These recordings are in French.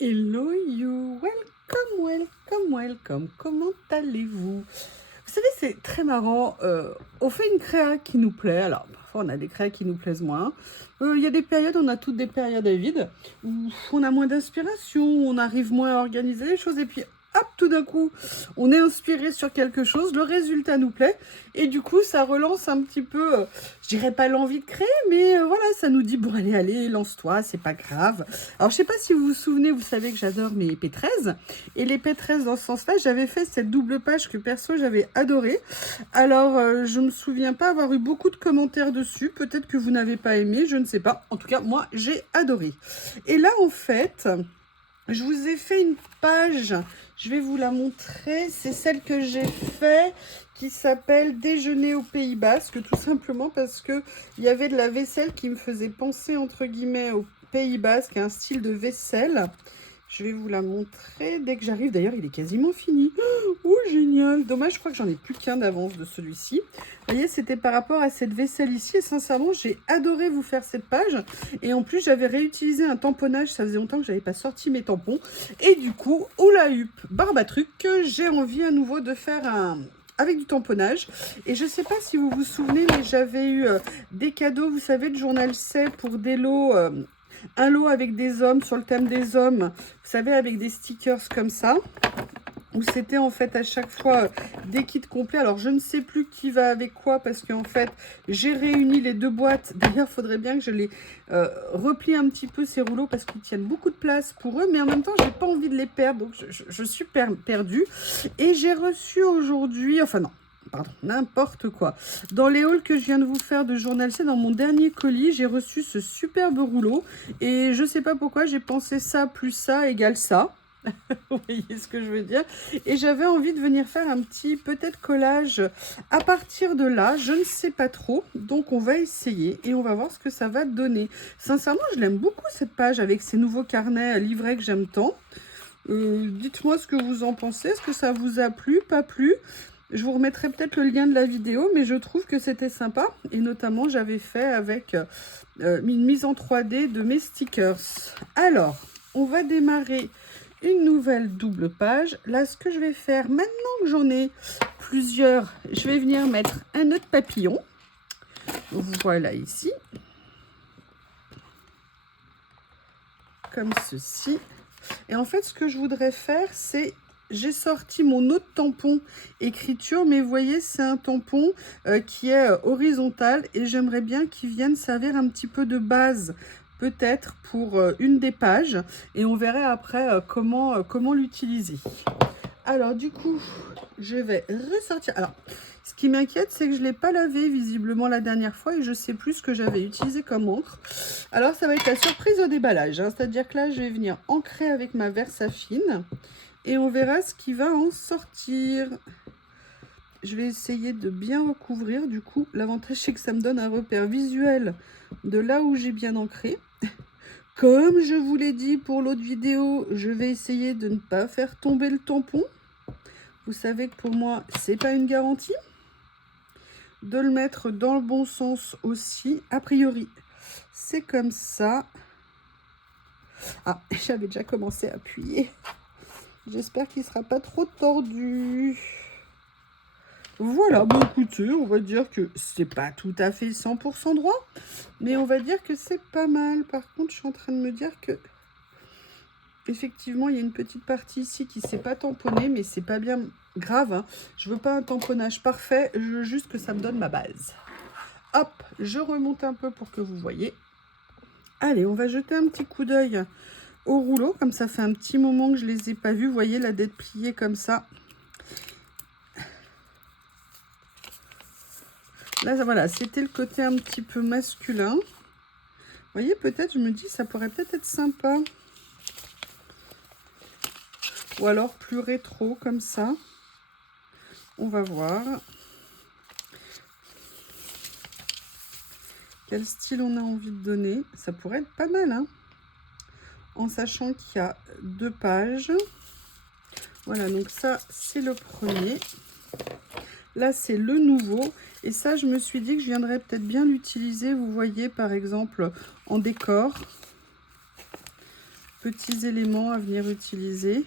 Hello you, welcome, comment allez-vous? Vous savez, c'est très marrant, on fait une créa qui nous plaît, alors parfois on a des créas qui nous plaisent moins. Il y a des périodes, on a toutes des périodes à vide, où on a moins d'inspiration, on arrive moins à organiser les choses, et puis hop, tout d'un coup, on est inspiré sur quelque chose, le résultat nous plaît, et du coup, ça relance un petit peu, je dirais pas l'envie de créer, mais voilà, ça nous dit, bon allez, lance-toi, c'est pas grave. Alors, je sais pas si vous vous souvenez, vous savez que j'adore mes P13, et les P13, dans ce sens-là, j'avais fait cette double page que perso, j'avais adoré. Alors, je me souviens pas avoir eu beaucoup de commentaires dessus, peut-être que vous n'avez pas aimé, je ne sais pas. En tout cas, moi, j'ai adoré. Et là, en fait, je vous ai fait une page, je vais vous la montrer, c'est celle que j'ai fait, qui s'appelle Déjeuner au Pays Basque, tout simplement parce que il y avait de la vaisselle qui me faisait penser, entre guillemets, au Pays Basque, un style de vaisselle. Je vais vous la montrer dès que j'arrive. D'ailleurs, il est quasiment fini. Oh, génial. Dommage, je crois que j'en ai plus qu'un d'avance de celui-ci. Vous voyez, c'était par rapport à cette vaisselle ici. Et sincèrement, j'ai adoré vous faire cette page. Et en plus, j'avais réutilisé un tamponnage. Ça faisait longtemps que je n'avais pas sorti mes tampons. Et du coup, oula hup, barbatruc, j'ai envie à nouveau de faire un... avec du tamponnage. Et je ne sais pas si vous vous souvenez, mais j'avais eu des cadeaux, vous savez, de Journal C pour des lots... un lot avec des hommes, sur le thème des hommes, vous savez, avec des stickers comme ça, où c'était en fait à chaque fois des kits complets. Alors, je ne sais plus qui va avec quoi, parce qu'en fait, j'ai réuni les deux boîtes. D'ailleurs, il faudrait bien que je les replie un petit peu, ces rouleaux, parce qu'ils tiennent beaucoup de place pour eux, mais en même temps, j'ai pas envie de les perdre, donc je suis perdue. Et j'ai reçu aujourd'hui, enfin non, pardon, n'importe quoi. Dans les hauls que je viens de vous faire de Journal C, dans mon dernier colis, j'ai reçu ce superbe rouleau. Et je sais pas pourquoi, j'ai pensé ça plus ça égale ça. Vous voyez ce que je veux dire? Et j'avais envie de venir faire un petit peut-être collage à partir de là. Je ne sais pas trop. Donc on va essayer et on va voir ce que ça va donner. Sincèrement, je l'aime beaucoup cette page avec ces nouveaux carnets livrets que j'aime tant. Dites-moi ce que vous en pensez. Est-ce que ça vous a plu, pas plu? Je vous remettrai peut-être le lien de la vidéo, mais je trouve que c'était sympa. Et notamment, j'avais fait avec une mise en 3D de mes stickers. Alors, on va démarrer une nouvelle double page. Là, ce que je vais faire, maintenant que j'en ai plusieurs, je vais venir mettre un nœud de papillon. Voilà ici. Comme ceci. Et en fait, ce que je voudrais faire, c'est... J'ai sorti mon autre tampon écriture, mais vous voyez, c'est un tampon qui est horizontal et j'aimerais bien qu'il vienne servir un petit peu de base, peut-être pour une des pages, et on verrait après comment l'utiliser. Alors, du coup, je vais ressortir. Alors, ce qui m'inquiète, c'est que je ne l'ai pas lavé visiblement la dernière fois et je ne sais plus ce que j'avais utilisé comme encre. Alors, ça va être la surprise au déballage, hein. C'est-à-dire que là, je vais venir ancrer avec ma Versafine et on verra ce qui va en sortir. Je vais essayer de bien recouvrir. Du coup, l'avantage, c'est que ça me donne un repère visuel de là où j'ai bien ancré. Comme je vous l'ai dit pour l'autre vidéo, je vais essayer de ne pas faire tomber le tampon. Vous savez que pour moi, c'est pas une garantie. De le mettre dans le bon sens aussi. A priori, c'est comme ça. Ah, j'avais déjà commencé à appuyer. J'espère qu'il ne sera pas trop tordu. Voilà, bon écoutez, on va dire que c'est pas tout à fait 100% droit, mais on va dire que c'est pas mal. Par contre, je suis en train de me dire que effectivement, il y a une petite partie ici qui ne s'est pas tamponnée, mais c'est pas bien grave, hein. Je veux pas un tamponnage parfait, je veux juste que ça me donne ma base. Hop, je remonte un peu pour que vous voyez. Allez, on va jeter un petit coup d'œil au rouleau, comme ça fait un petit moment que je les ai pas vus. Vous voyez la dette pliée comme ça. Là, voilà, c'était le côté un petit peu masculin. Vous voyez, peut-être, je me dis, ça pourrait peut-être être sympa. Ou alors plus rétro, comme ça. On va voir. Quel style on a envie de donner. Ça pourrait être pas mal, hein. En sachant qu'il y a 2 pages. Voilà, donc ça, c'est le premier. Là, c'est le nouveau. Et ça, je me suis dit que je viendrais peut-être bien l'utiliser, vous voyez, par exemple, en décor. petits éléments à venir utiliser.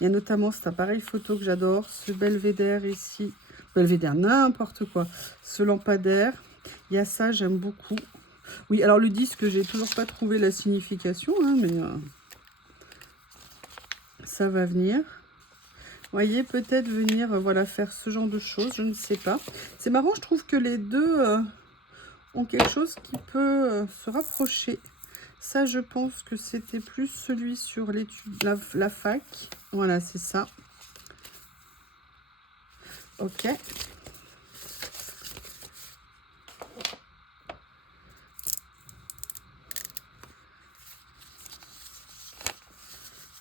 Il y a notamment cet appareil photo que j'adore, ce belvédère ici. Belvédère, n'importe quoi. Ce lampadaire. Il y a ça, j'aime beaucoup. Oui, alors le disque, j'ai toujours pas trouvé la signification, hein, mais ça va venir. Vous voyez, peut-être venir voilà, faire ce genre de choses, je ne sais pas. C'est marrant, je trouve que les deux ont quelque chose qui peut se rapprocher. Ça, je pense que c'était plus celui sur l'étude, la fac. Voilà, c'est ça. Ok.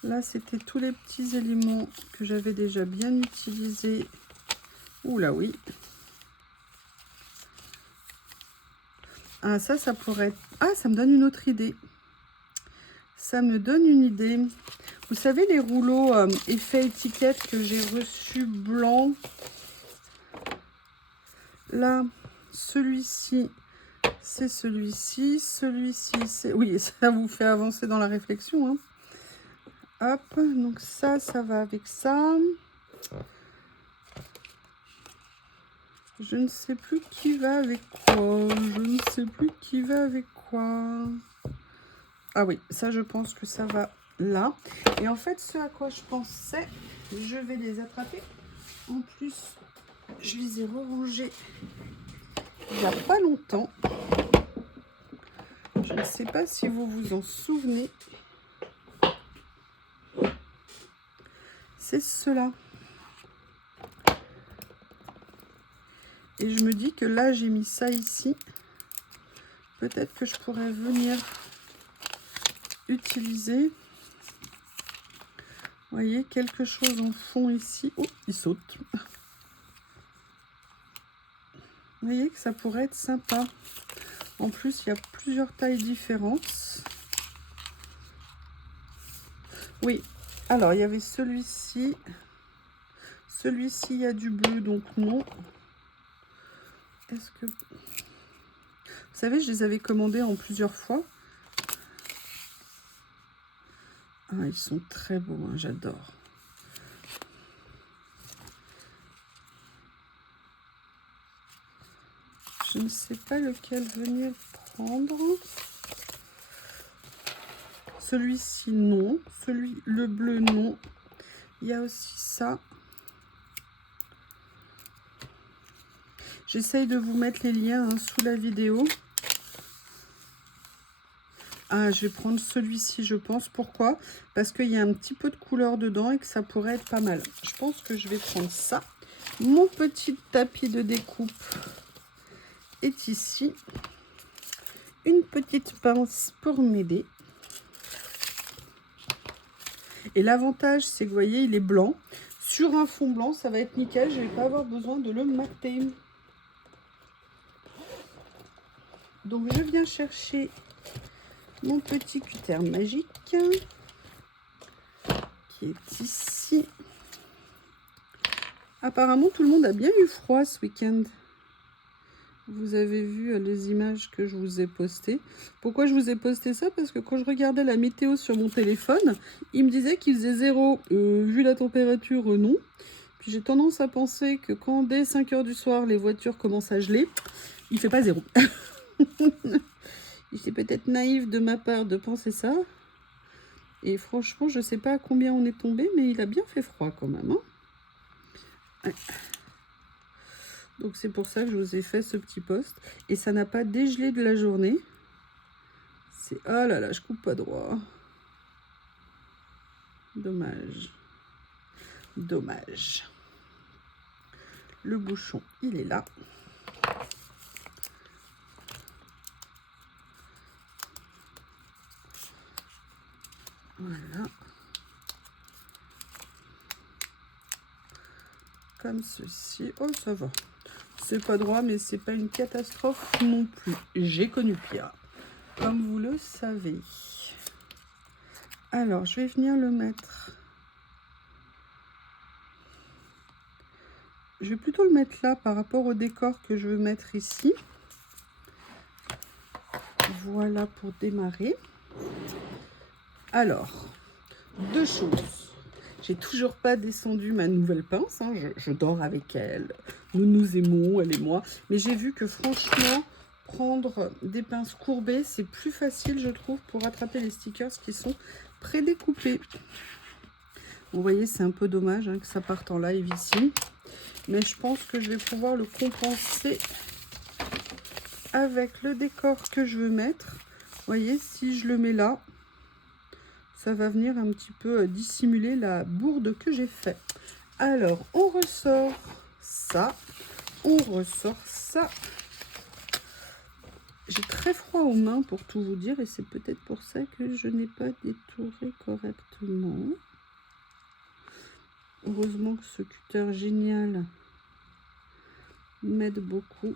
Là, c'était tous les petits éléments que j'avais déjà bien utilisés. Oula, oui. Ah, ça pourrait être... Ah, ça me donne une autre idée. Ça me donne une idée. Vous savez, les rouleaux effet étiquette que j'ai reçus blancs. Là, celui-ci, c'est celui-ci. Celui-ci, c'est... Oui, ça vous fait avancer dans la réflexion, hein. Hop, donc ça va avec ça. Je ne sais plus qui va avec quoi. Je ne sais plus qui va avec quoi. Ah oui, ça, je pense que ça va là. Et en fait, ce à quoi je pensais, je vais les attraper. En plus, je les ai rangés il n'y a pas longtemps. Je ne sais pas si vous vous en souvenez. C'est cela. Et je me dis que là, j'ai mis ça ici. Peut-être que je pourrais venir utiliser. Vous voyez, quelque chose en fond ici. Oh, il saute. Vous voyez que ça pourrait être sympa. En plus, il y a plusieurs tailles différentes. Oui, alors il y avait celui-ci. Celui-ci, il y a du bleu, donc non. Est-ce que... Vous savez, je les avais commandés en plusieurs fois. Ah, ils sont très beaux, hein, j'adore. Je ne sais pas lequel venir prendre. Celui-ci, non. Le bleu, non. Il y a aussi ça. J'essaye de vous mettre les liens hein, sous la vidéo. Ah, je vais prendre celui-ci, je pense. Pourquoi? Parce qu'il y a un petit peu de couleur dedans et que ça pourrait être pas mal. Je pense que je vais prendre ça. Mon petit tapis de découpe est ici. Une petite pince pour m'aider. Et l'avantage, c'est que vous voyez, il est blanc. Sur un fond blanc, ça va être nickel. Je ne vais pas avoir besoin de le mater. Donc, je viens chercher mon petit cutter magique qui est ici. Apparemment, tout le monde a bien eu froid ce week-end. Vous avez vu les images que je vous ai postées. Pourquoi je vous ai posté ça? Parce que quand je regardais la météo sur mon téléphone, il me disait qu'il faisait 0. Vu la température, non. Puis j'ai tendance à penser que quand dès 5 h du soir, les voitures commencent à geler, il fait pas 0. C'est peut-être naïf de ma part de penser ça. Et franchement, je sais pas à combien on est tombé, mais il a bien fait froid quand même. Hein. Ouais. Donc c'est pour ça que je vous ai fait ce petit post. Et ça n'a pas dégelé de la journée. C'est... Oh là là, je coupe pas droit. Dommage. Dommage. Le bouchon, il est là. Voilà. Comme ceci. Oh, ça va. C'est pas droit, mais c'est pas une catastrophe non plus. J'ai connu pire, comme vous le savez. Alors, je vais venir le mettre. Je vais plutôt le mettre là par rapport au décor que je veux mettre ici. Voilà pour démarrer. Alors, deux choses. J'ai toujours pas descendu ma nouvelle pince, hein. Je dors avec elle, nous nous aimons, elle et moi. Mais j'ai vu que franchement, prendre des pinces courbées, c'est plus facile, je trouve, pour attraper les stickers qui sont prédécoupés. Vous voyez, c'est un peu dommage hein, que ça parte en live ici. Mais je pense que je vais pouvoir le compenser avec le décor que je veux mettre. Vous voyez, si je le mets là, ça va venir un petit peu dissimuler la bourde que j'ai fait. Alors, on ressort ça. On ressort ça. J'ai très froid aux mains pour tout vous dire et c'est peut-être pour ça que je n'ai pas détouré correctement. Heureusement que ce cutter génial m'aide beaucoup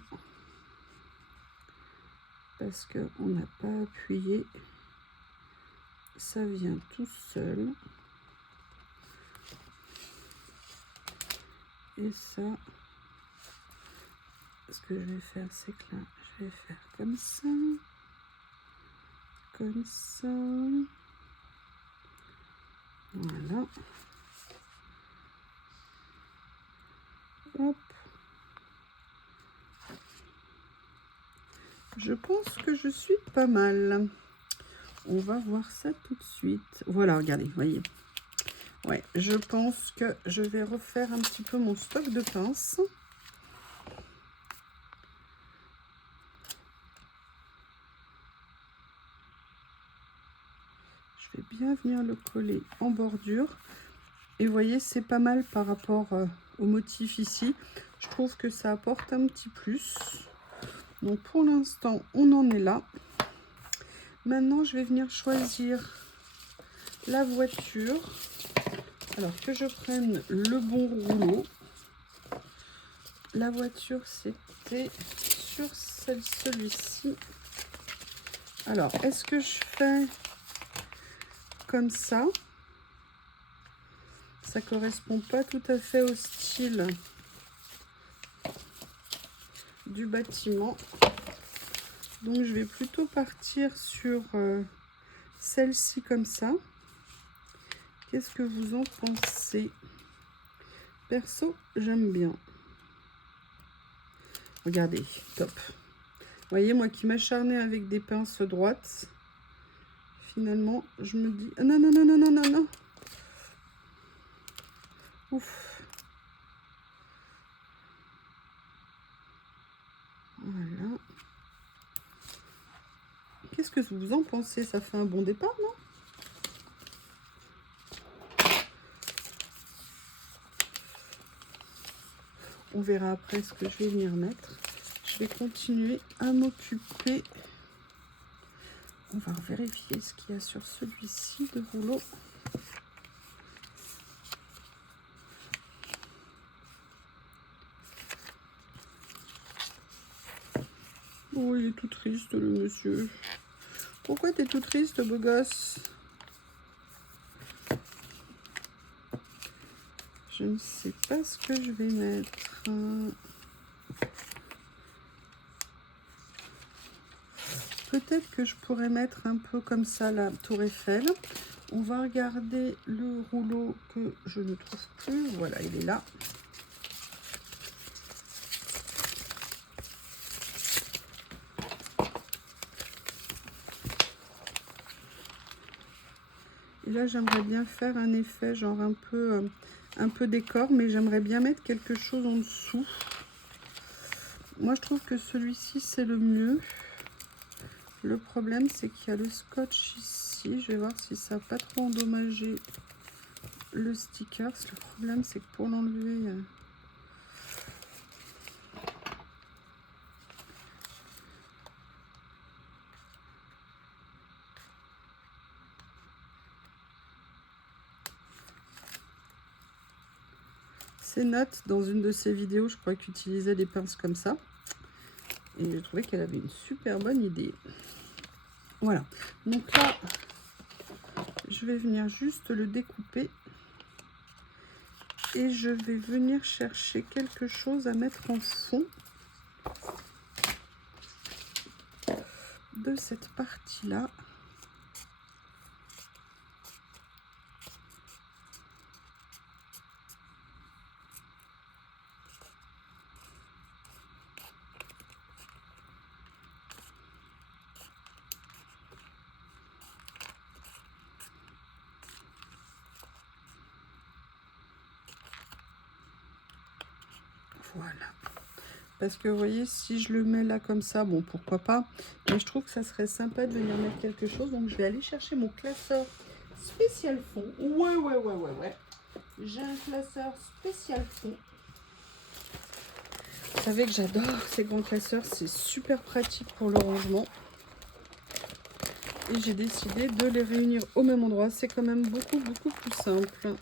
parce qu'on n'a pas appuyé. Ça vient tout seul. Et ça, ce que je vais faire, c'est que là, je vais faire comme ça. Comme ça. Voilà. Hop. Je pense que je suis pas mal. On va voir ça tout de suite. Voilà, regardez, voyez. Ouais, je pense que je vais refaire un petit peu mon stock de pinces. Je vais bien venir le coller en bordure. Et vous voyez, c'est pas mal par rapport au motif ici. Je trouve que ça apporte un petit plus. Donc pour l'instant, on en est là. Maintenant, je vais venir choisir la voiture. Alors que je prenne le bon rouleau. La voiture, c'était sur celui-ci. Alors, est-ce que je fais comme ça? Ça correspond pas tout à fait au style du bâtiment. Donc, je vais plutôt partir sur celle-ci comme ça. Qu'est-ce que vous en pensez? Perso, j'aime bien. Regardez, top. Vous voyez, moi qui m'acharnais avec des pinces droites, finalement, je me dis... Ah, non, non, non, non, non, non, non. Ouf. Voilà. Qu'est-ce que vous en pensez? Ça fait un bon départ, non? On verra après ce que je vais venir mettre. Je vais continuer à m'occuper. On va vérifier ce qu'il y a sur celui-ci de rouleau. Oh, il est tout triste, le monsieur. Pourquoi t'es tout triste, beau gosse? Je ne sais pas ce que je vais mettre. Peut-être que je pourrais mettre un peu comme ça la tour Eiffel. On va regarder le rouleau que je ne trouve plus. Voilà, il est là. Et là, j'aimerais bien faire un effet genre un peu décor, mais j'aimerais bien mettre quelque chose en dessous. Moi, je trouve que celui-ci, c'est le mieux. Le problème, c'est qu'il y a le scotch ici. Je vais voir si ça n'a pas trop endommagé le sticker. Le problème, c'est que pour l'enlever... C'est Note, dans une de ses vidéos, je crois qu'il utilisait des pinces comme ça. Et j'ai trouvé qu'elle avait une super bonne idée. Voilà. Donc là, je vais venir juste le découper. Et je vais venir chercher quelque chose à mettre en fond de cette partie-là. Voilà. Parce que vous voyez, si je le mets là comme ça, bon, pourquoi pas. Mais je trouve que ça serait sympa de venir mettre quelque chose. Donc, je vais aller chercher mon classeur spécial fond. Ouais. J'ai un classeur spécial fond. Vous savez que j'adore ces grands classeurs. C'est super pratique pour le rangement. Et j'ai décidé de les réunir au même endroit. C'est quand même beaucoup plus simple.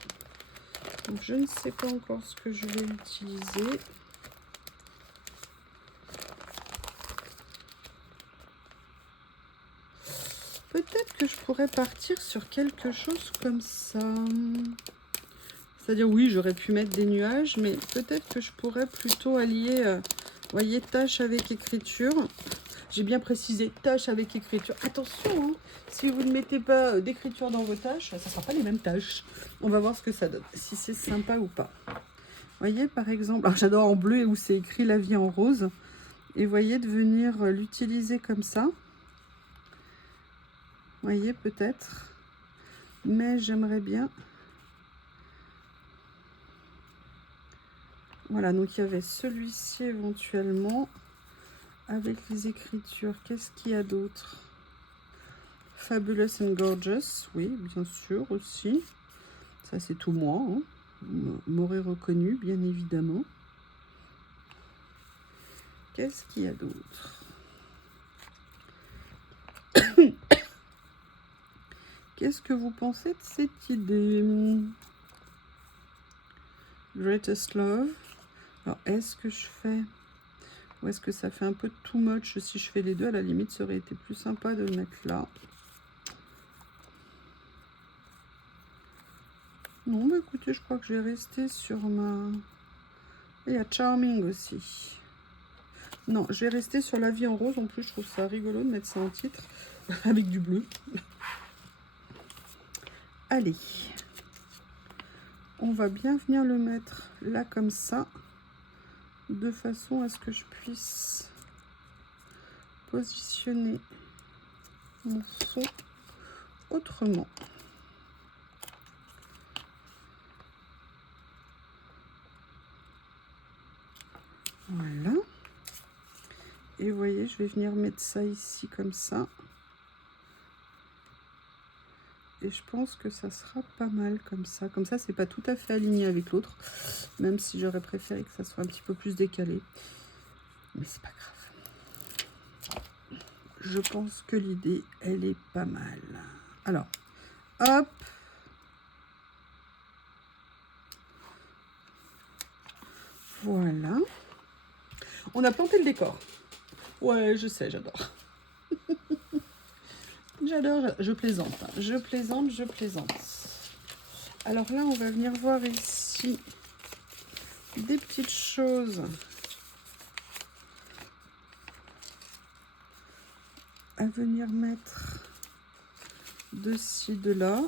Donc, je ne sais pas encore ce que je vais utiliser. Peut-être que je pourrais partir sur quelque chose comme ça. C'est-à-dire, oui, j'aurais pu mettre des nuages, mais peut-être que je pourrais plutôt allier, vous voyez, tâche avec écriture. J'ai bien précisé, tâche avec écriture. Attention, hein, si vous ne mettez pas d'écriture dans vos tâches, ça ne sera pas les mêmes tâches. On va voir ce que ça donne, si c'est sympa ou pas. Vous voyez, par exemple, j'adore en bleu où c'est écrit la vie en rose. Et vous voyez, de venir l'utiliser comme ça. Vous voyez, peut-être. Mais j'aimerais bien. Voilà, donc il y avait celui-ci éventuellement. Avec les écritures, qu'est-ce qu'il y a d'autre? Fabulous and Gorgeous, oui, bien sûr aussi. Ça, c'est tout moi. Hein. M'aurait reconnu, bien évidemment. Qu'est-ce qu'il y a d'autre? Qu'est-ce que vous pensez de cette idée? Greatest Love. Alors, est-ce que je fais... Ou est-ce que ça fait un peu too much si je fais les deux? À la limite, ça aurait été plus sympa de le mettre là. Non, bah écoutez, je crois que je vais rester sur ma... Il y a Charming aussi. Non, je vais rester sur la vie en rose. En plus, je trouve ça rigolo de mettre ça en titre avec du bleu. Allez. On va bien venir le mettre là comme ça. De façon à ce que je puisse positionner mon fond autrement. Voilà. Et vous voyez, je vais venir mettre ça ici comme ça. Et je pense que ça sera pas mal comme ça. Comme ça, c'est pas tout à fait aligné avec l'autre. Même si j'aurais préféré que ça soit un petit peu plus décalé. Mais c'est pas grave. Je pense que l'idée, elle est pas mal. Alors, hop. Voilà. On a planté le décor. Ouais, je sais, j'adore. J'adore, je plaisante. Je plaisante. Alors là, on va venir voir ici des petites choses à venir mettre de ci, de là.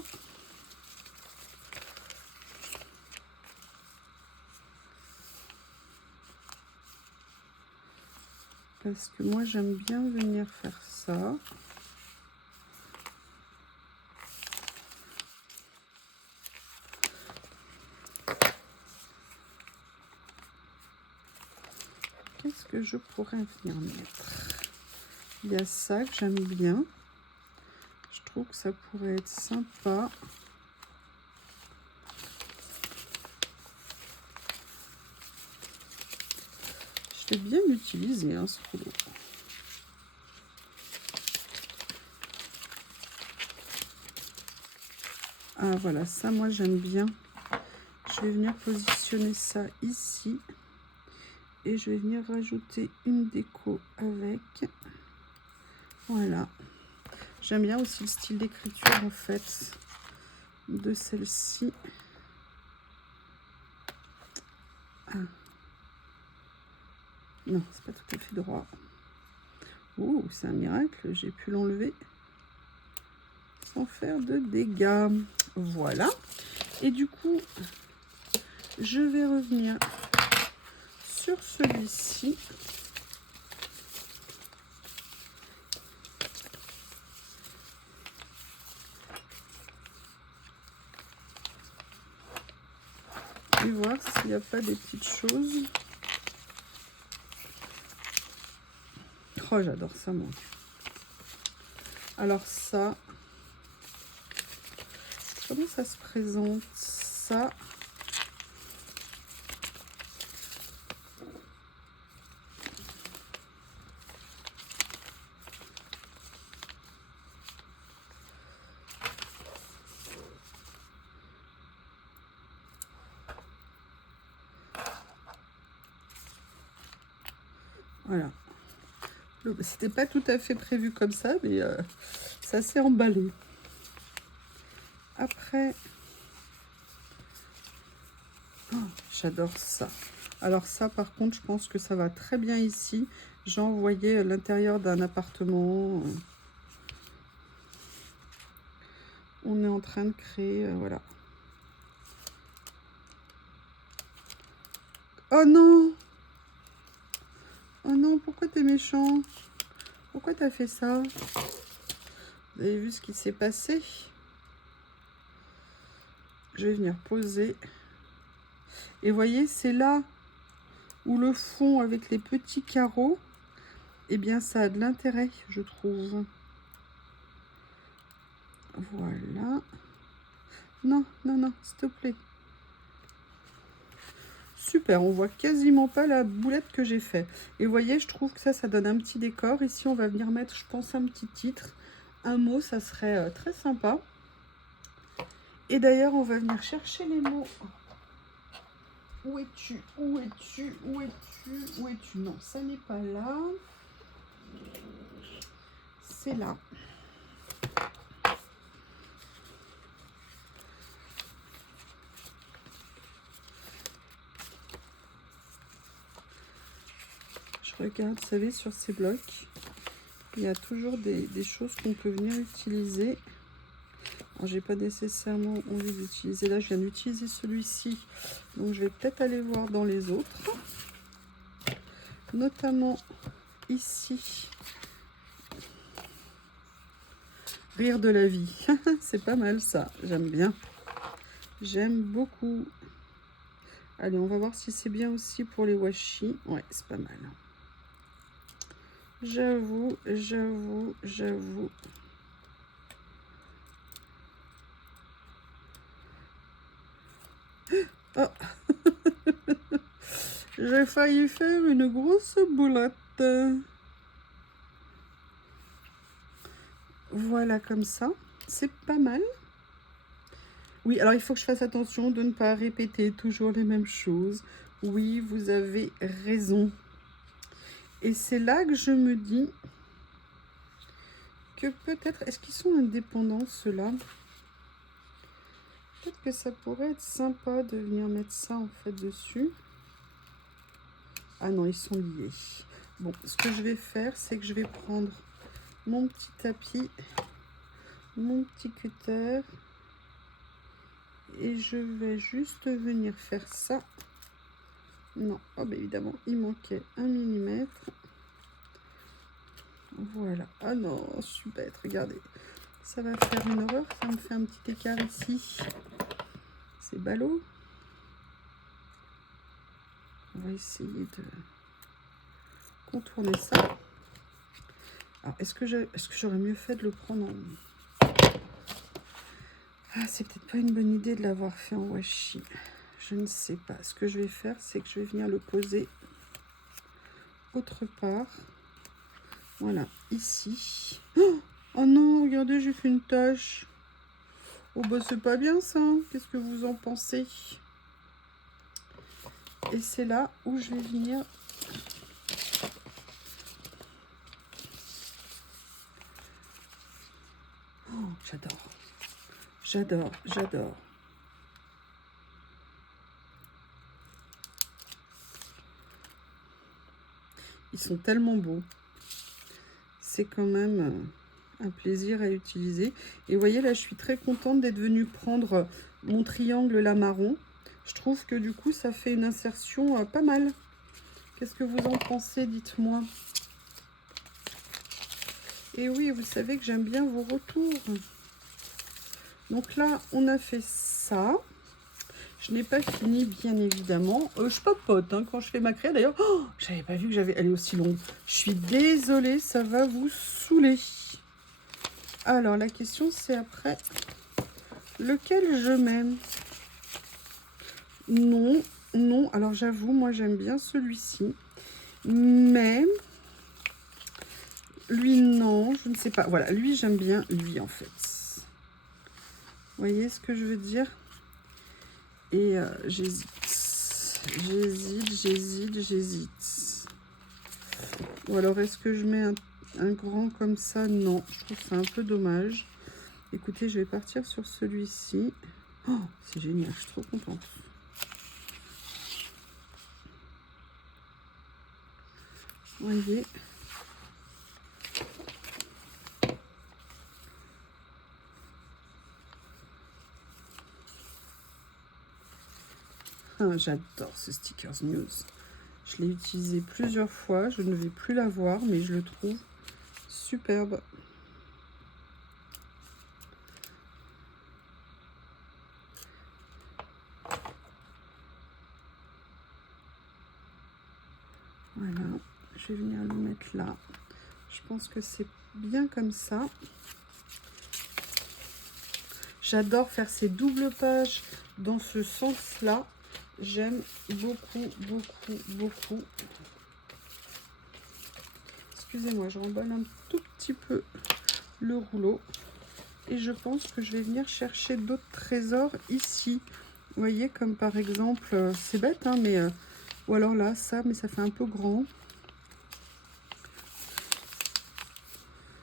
Parce que moi, j'aime bien venir faire ça. Qu'est-ce que je pourrais venir mettre? Il y a ça que j'aime bien. Je trouve que ça pourrait être sympa. Je vais bien l'utiliser, hein, ce rouleau. Ah voilà, ça moi j'aime bien. Je vais venir positionner ça ici. Et je vais venir rajouter une déco avec. Voilà. J'aime bien aussi le style d'écriture en fait de celle-ci. Ah. Non, c'est pas tout à fait droit. Oh, c'est un miracle, j'ai pu l'enlever sans faire de dégâts. Voilà. Et du coup, je vais revenir sur celui-ci. Et voir s'il n'y a pas des petites choses Oh, j'adore ça, moi. Alors ça, comment ça se présente? Ça, voilà. C'était pas tout à fait prévu comme ça, mais ça s'est emballé. Après, oh, j'adore ça. Alors ça, par contre, je pense que ça va très bien ici. J'ai envoyé l'intérieur d'un appartement. On est en train de créer, voilà. Oh non! Oh non, pourquoi t'es méchant? Pourquoi t'as fait ça? Vous avez vu ce qui s'est passé? Je vais venir poser. Et voyez, c'est là où le fond avec les petits carreaux, eh bien, ça a de l'intérêt, je trouve. Voilà. Non, non, non, s'il te plaît. Super, on voit quasiment pas la boulette que j'ai fait. Et vous voyez, je trouve que ça donne un petit décor. Ici, on va venir mettre, je pense, un petit titre. Un mot, ça serait très sympa. Et d'ailleurs, on va venir chercher les mots. Où es-tu? Où es-tu? Où es-tu? Où es-tu? Non, ça n'est pas là. C'est là. Je regarde, vous savez, sur ces blocs, il y a toujours des choses qu'on peut venir utiliser. Alors, j'ai pas nécessairement envie d'utiliser. Là, je viens d'utiliser celui-ci. Donc, je vais peut-être aller voir dans les autres. Notamment ici. Rire de la vie. C'est pas mal ça. J'aime bien. J'aime beaucoup. Allez, on va voir si c'est bien aussi pour les washi. Ouais, c'est pas mal. J'avoue, j'avoue, j'avoue. Oh. J'ai failli faire une grosse boulette. Voilà, comme ça. C'est pas mal. Oui, alors il faut que je fasse attention de ne pas répéter toujours les mêmes choses. Oui, vous avez raison. Et c'est là que je me dis que peut-être... Est-ce qu'ils sont indépendants, ceux-là? Peut-être que ça pourrait être sympa de venir mettre ça, en fait, dessus. Ah non, ils sont liés. Bon, ce que je vais faire, c'est que je vais prendre mon petit tapis, mon petit cutter. Et je vais juste venir faire ça. Non, oh bah évidemment, il manquait 1 mm. Voilà. Ah non, je suis bête, regardez. Ça va faire une horreur, ça me fait un petit écart ici. C'est ballot. On va essayer de contourner ça. Alors, est-ce que j'aurais mieux fait de le prendre en... Ah, c'est peut-être pas une bonne idée de l'avoir fait en washi. Je ne sais pas. Ce que je vais faire, c'est que je vais venir le poser autre part. Voilà, ici. Oh non, regardez, j'ai fait une tache. Oh bah c'est pas bien ça. Qu'est-ce que vous en pensez? Et c'est là où je vais venir... Oh, j'adore. J'adore, j'adore. Ils sont tellement beaux. C'est quand même un plaisir à utiliser. Et vous voyez, là, je suis très contente d'être venue prendre mon triangle là marron. Je trouve que du coup, ça fait une insertion pas mal. Qu'est-ce que vous en pensez? Dites-moi. Et oui, vous savez que j'aime bien vos retours. Donc là, on a fait ça. Je n'ai pas fini, bien évidemment. Je papote hein, quand je fais ma créa. D'ailleurs, oh, j'avais pas vu que elle est aussi longue. Je suis désolée, ça va vous saouler. Alors, la question, c'est après, lequel je mets? Non, non. Alors, j'avoue, moi, j'aime bien celui-ci. Mais, lui, non, je ne sais pas. Voilà, lui, j'aime bien lui, en fait. Vous voyez ce que je veux dire? Et j'hésite. J'hésite. Ou alors, est-ce que je mets un grand comme ça? Non, je trouve ça un peu dommage. Écoutez, je vais partir sur celui-ci. Oh, c'est génial, je suis trop contente. Vous voyez? Ah, j'adore ce Stickers News. Je l'ai utilisé plusieurs fois. Je ne vais plus l'avoir, mais je le trouve superbe. Voilà, je vais venir le mettre là. Je pense que c'est bien comme ça. J'adore faire ces doubles pages dans ce sens-là. J'aime beaucoup, beaucoup, beaucoup. Excusez-moi, je remballe un tout petit peu le rouleau. Et je pense que je vais venir chercher d'autres trésors ici. Vous voyez, comme par exemple, c'est bête, hein, mais... ou alors là, ça, mais ça fait un peu grand.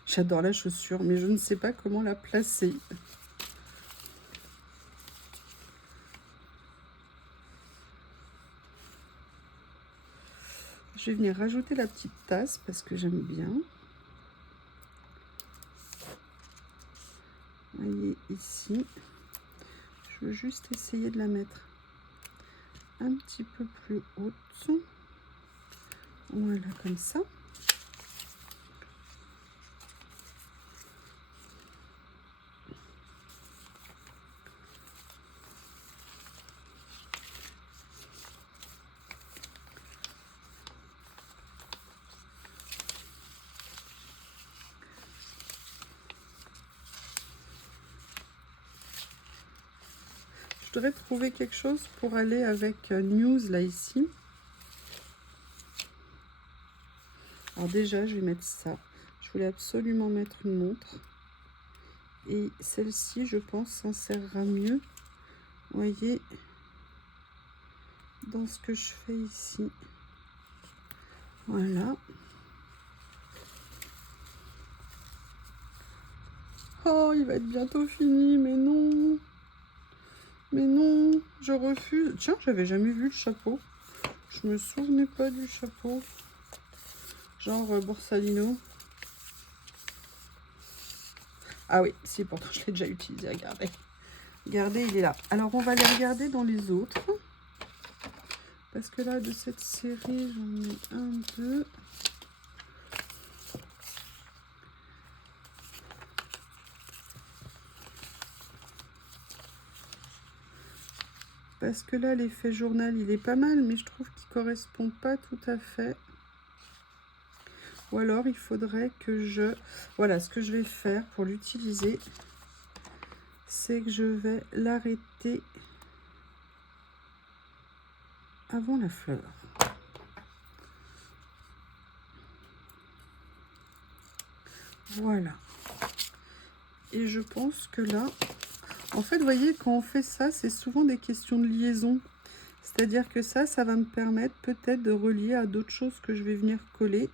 J'adore la chaussure, mais je ne sais pas comment la placer. Je vais venir rajouter la petite tasse parce que j'aime bien. Vous voyez ici. Je veux juste essayer de la mettre un petit peu plus haute. Voilà, comme ça. Je devrais trouver quelque chose pour aller avec News là ici. Alors déjà, je vais mettre ça. Je voulais absolument mettre une montre. Et celle-ci, je pense, s'insérera mieux. Vous voyez, dans ce que je fais ici. Voilà. Oh, il va être bientôt fini, mais non. Mais non, je refuse. Tiens, j'avais jamais vu le chapeau. Je me souvenais pas du chapeau. Genre Borsalino. Ah oui, si, pourtant je l'ai déjà utilisé, regardez. Regardez, il est là. Alors, on va les regarder dans les autres. Parce que là, de cette série, j'en ai un, deux. Parce que là, l'effet journal, il est pas mal, mais je trouve qu'il correspond pas tout à fait. Ou alors, il faudrait que je... Voilà, ce que je vais faire pour l'utiliser, c'est que je vais l'arrêter avant la fleur. Voilà. Et je pense que là... En fait, vous voyez, quand on fait ça, c'est souvent des questions de liaison. C'est-à-dire que ça va me permettre peut-être de relier à d'autres choses que je vais venir coller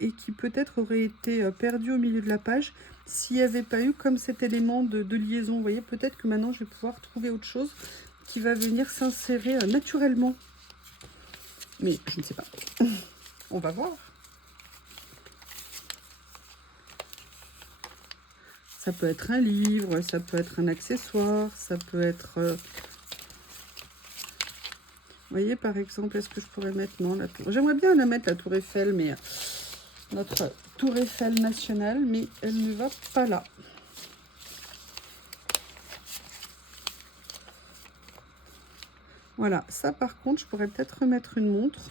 et qui peut-être auraient été perdues au milieu de la page s'il n'y avait pas eu comme cet élément de liaison. Vous voyez, peut-être que maintenant, je vais pouvoir trouver autre chose qui va venir s'insérer naturellement. Mais je ne sais pas. On va voir. Ça peut être un livre, ça peut être un accessoire, ça peut être... Vous voyez, par exemple, est-ce que je pourrais mettre... Non, la tour... J'aimerais bien la mettre, la tour Eiffel, mais... Notre tour Eiffel nationale, mais elle ne va pas là. Voilà, ça par contre, je pourrais peut-être remettre une montre.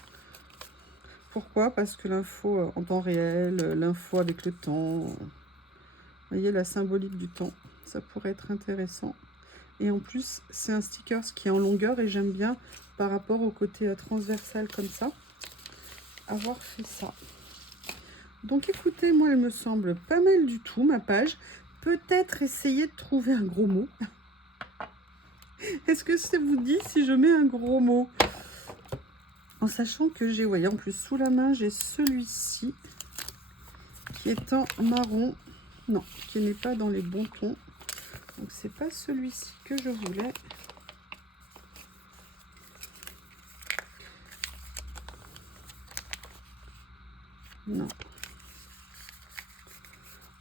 Pourquoi? Parce que l'info en temps réel, l'info avec le temps, vous voyez la symbolique du temps, ça pourrait être intéressant. Et en plus, c'est un sticker qui est en longueur et j'aime bien par rapport au côté transversal comme ça, avoir fait ça. Donc écoutez, moi elle me semble pas mal du tout ma page. Peut-être essayer de trouver un gros mot. Est-ce que ça vous dit si je mets un gros mot? En sachant que j'ai, voyez, en plus sous la main, j'ai celui-ci qui est en marron. Non, qui n'est pas dans les bons tons. Donc c'est pas celui-ci que je voulais. Non.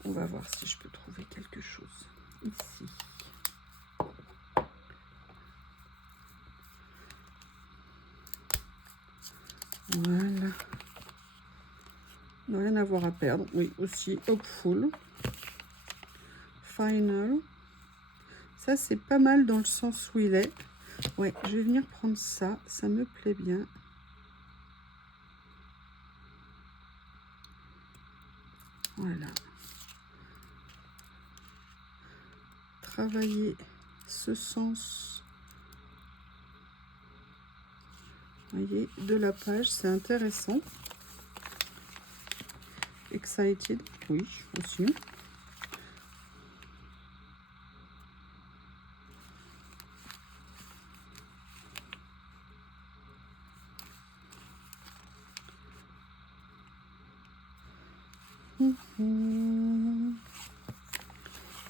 On va voir si je peux trouver quelque chose ici. Voilà. Rien à voir à perdre. Oui, aussi Hopeful. Final. Ça, c'est pas mal dans le sens où il est. Ouais, je vais venir prendre ça. Ça me plaît bien. Voilà. Travailler ce sens, voyez, de la page, c'est intéressant. Excited, oui, aussi.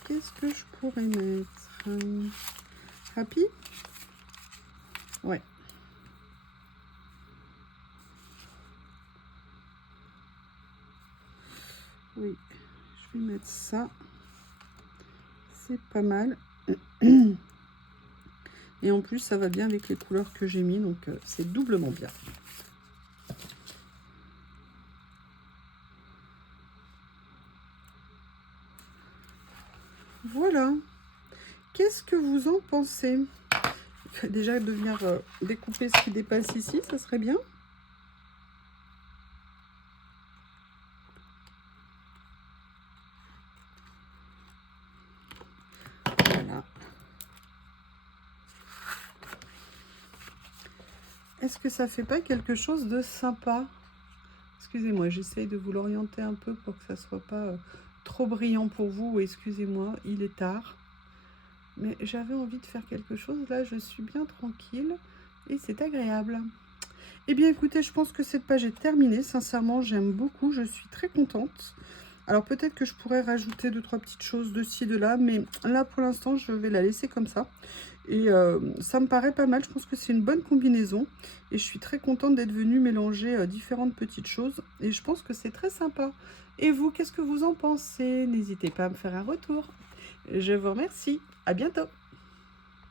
Qu'est-ce que je pourrais mettre? Happy? Ouais. Oui, je vais mettre ça. C'est pas mal. Et en plus, ça va bien avec les couleurs que j'ai mis, donc c'est doublement bien. Voilà. Qu'est-ce que vous en pensez? Déjà, de venir découper ce qui dépasse ici, ça serait bien. Voilà. Est-ce que ça fait pas quelque chose de sympa? Excusez-moi, j'essaye de vous l'orienter un peu pour que ça soit pas trop brillant pour vous. Excusez-moi, il est tard. Mais j'avais envie de faire quelque chose. Là, je suis bien tranquille et c'est agréable. Eh bien, écoutez, je pense que cette page est terminée. Sincèrement, j'aime beaucoup. Je suis très contente. Alors, peut-être que je pourrais rajouter 2-3 petites choses de ci, de là. Mais là, pour l'instant, je vais la laisser comme ça. Et ça me paraît pas mal. Je pense que c'est une bonne combinaison. Et je suis très contente d'être venue mélanger différentes petites choses. Et je pense que c'est très sympa. Et vous, qu'est-ce que vous en pensez? N'hésitez pas à me faire un retour. Je vous remercie. À bientôt.